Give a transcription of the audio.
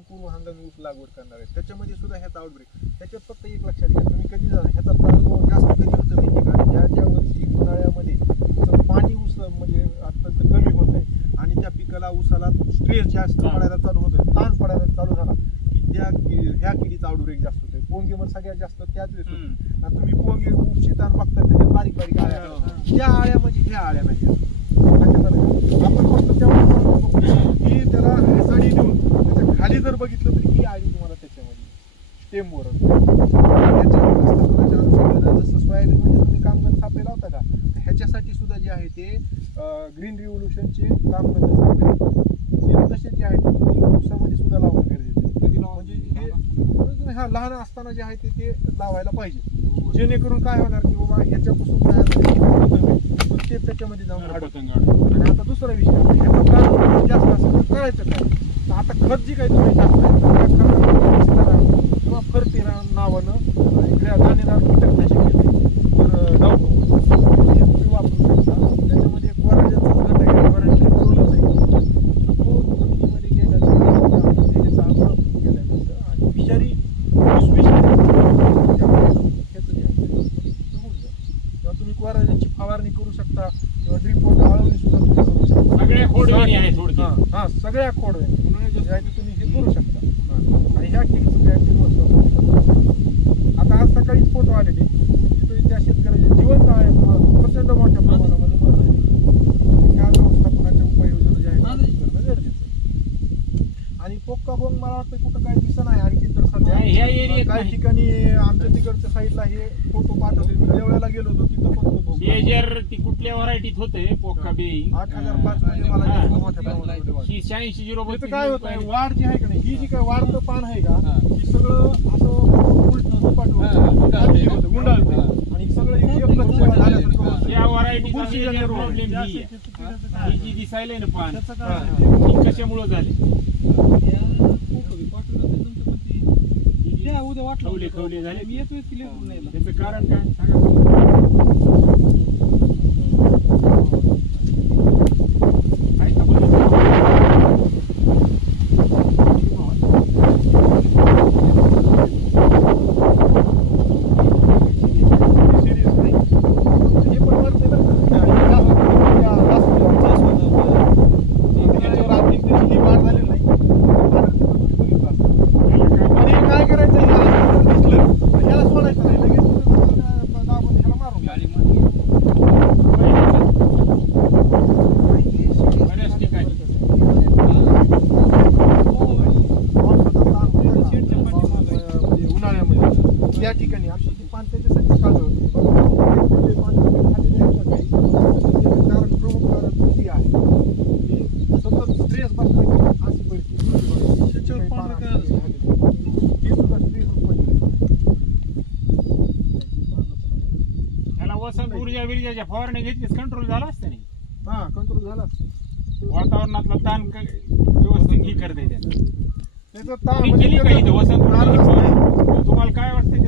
आपण पूर्व हंगामी ऊस लागवड करणार आहे त्याच्यामध्ये सुद्धा ह्याचा आउटब्रेक त्याच्यात फक्त एक लक्षात घ्या तुम्ही कधी जा ह्याचा प्रादुर्भाव जास्त कधी होतं माहिती का ज्या ज्या वर्षी उन्हाळ्यामध्ये तुमचं पाणी ऊस म्हणजे अत्यंत कमी होत आहे आणि त्या पिकाला ऊसाला स्ट्रेस जास्त हा. पडायला चालू होतोय ताण पडायला चालू झाला की त्या ह्या किडीचा आउटब्रेक जास्त होतोय पोंगीमध्ये सगळ्यात जास्त त्याच वेळेस होतं. आता तुम्ही पोंगे उपशी ताण बघता त्याच्यात बारीक बारीक आळ्या हा. असतात. त्या आळ्या म्हणजे ह्या आळ्या नाही? आपण फक्त तेवढं बघतो की त्याला सडी देऊन त्याच्याखाली जर बघितलं तर ही आळी तुम्हाला त्याच्यामध्ये व्यवस्थापनाच्या अनुषंगानं जसं सोयाबीन मध्ये तुम्ही लावता का? ह्याच्यासाठी सुद्धा जे आहे ते ग्रीन रिव्होल्युशनचे कामगत सापळे सेम तसे जे आहेत ते तुम्ही ऊसामध्ये सुद्धा लावणं गरजेचं आहे कधी? म्हणजे हे हा लहान असताना जे आहे ते ते लावायला पाहिजे. जेणेकरून काय होणार की बाबा ह्याच्यापासून आहे, तर ते त्याच्यामध्ये जाऊन. आणि आता दुसरा विषय ह्याचं जास्त असेल तर करायचं काय? आता खत जी काही तुम्ही टाकताय तर त्या खतामध्ये विस्तारा किंवा दाणेदार कीटकनाशक येते तर ते तुम्ही वापरू शकता. त्याच्यामध्ये एक वराज्याचा घट आहे. वराज्याची टोलच आहे. तो जमिनीमध्ये गेल्यानंतर त्याचा अभाव गेल्यानंतर आणि विषारी वीस विष ह्याचं जे आहे. ते होऊन जातं. किंवा तुम्ही फवारणी करू शकता. किंवा ड्रीप आळवणी सुद्धा तुम्ही करू शकता. सगळ्या खोडवेणी थोडक्यात. हा, हा सगळ्या जे आहे ते तुम्ही हे करू शकता. हा. आणि ह्या किडीचं जे आहे ते महत्त्वाचं आता आज सकाळीच फोटो आलेले की तो त्या शेतकऱ्याचे जिवंत आहे प्रचंड मोठ्या प्रमाणामध्ये मरत आहे ह्या व्यवस्थापनाच्या उपाययोजना ज्या आहेत ते करणं गरजेचं आहे आणि पोक्का बोंग मला वाटतं कुठं काय दिसत नाही आणखी तर सध्या ह्या एरियात काही नाही. ठिकाणी आमच्या तिकडच्या साईडला हे फोटो पाठवले मी देवळ्याला गेलो होतो तिथं पण तो बेजर ती कुठल्या व्हरायटीत होते पोक्का बे आठ हजार पाच मध्ये मला हा. जास्त मोठ्या प्रमाणामध्ये वाटलं. ही शहाऐंशी झिरो बत्तीस काय होत आहे. वाढ जी आहे का नाही ही जी काय वाढतं पान आहे का हा. ही सगळं असं उलट सपाट होतं. हा, गुंडाळते. खाली होतं, गुंडाळते. हा. आणि सगळं एकच झाल्यासारखं होतं. या बुरशीजन्य रोग आहे. problem ही आहे. ही जी दिसायलंय ना पान. ही कशामुळे झाली वाटलं खवले खवले झाले. मी येतोय त्याचं कारण काय? सांगा आहे का बरं? Serious नाही. हे पण वरती बरं का? हे जास्त- त्या जास्त- जास्त- याच्यावर आपली त्याची ही वाढ झालेली नाही. कारण तुम्ही बघितलं असतं. आणि हे काय करायचं हे असं जर दिसलं तर ह्याला सोडायचं नाही लगेच तुम्ही त्याला दाबून ह्याला मारून टाकायचं. बऱ्याच ठिकाणी. म्हणजे उन्हाळ्यामध्ये त्या ठिकाणी आमची ती पान त्याच्यासाठीच काढलं होतं. बघा, ते पान तुम्ही आहेत का काही? त्याचं कारण प्रमुख कारण चुकी आहे? की सतत स्ट्रेस बसला अशी परिस्थिती काही. हे सुद्धा स्ट्रेस त्याला वसंत ऊर्जा बिर्जाच्या फवारणी घेतलीस कंट्रोल झाला असतं नाही? हा कंट्रोल झाला वातावरणातला ताण क- व्यवस्थित ही करते त्याला त्याचं ताण म्हणजे केली का त्याचं इथं वसंत? तुम्हाला काय वाटतं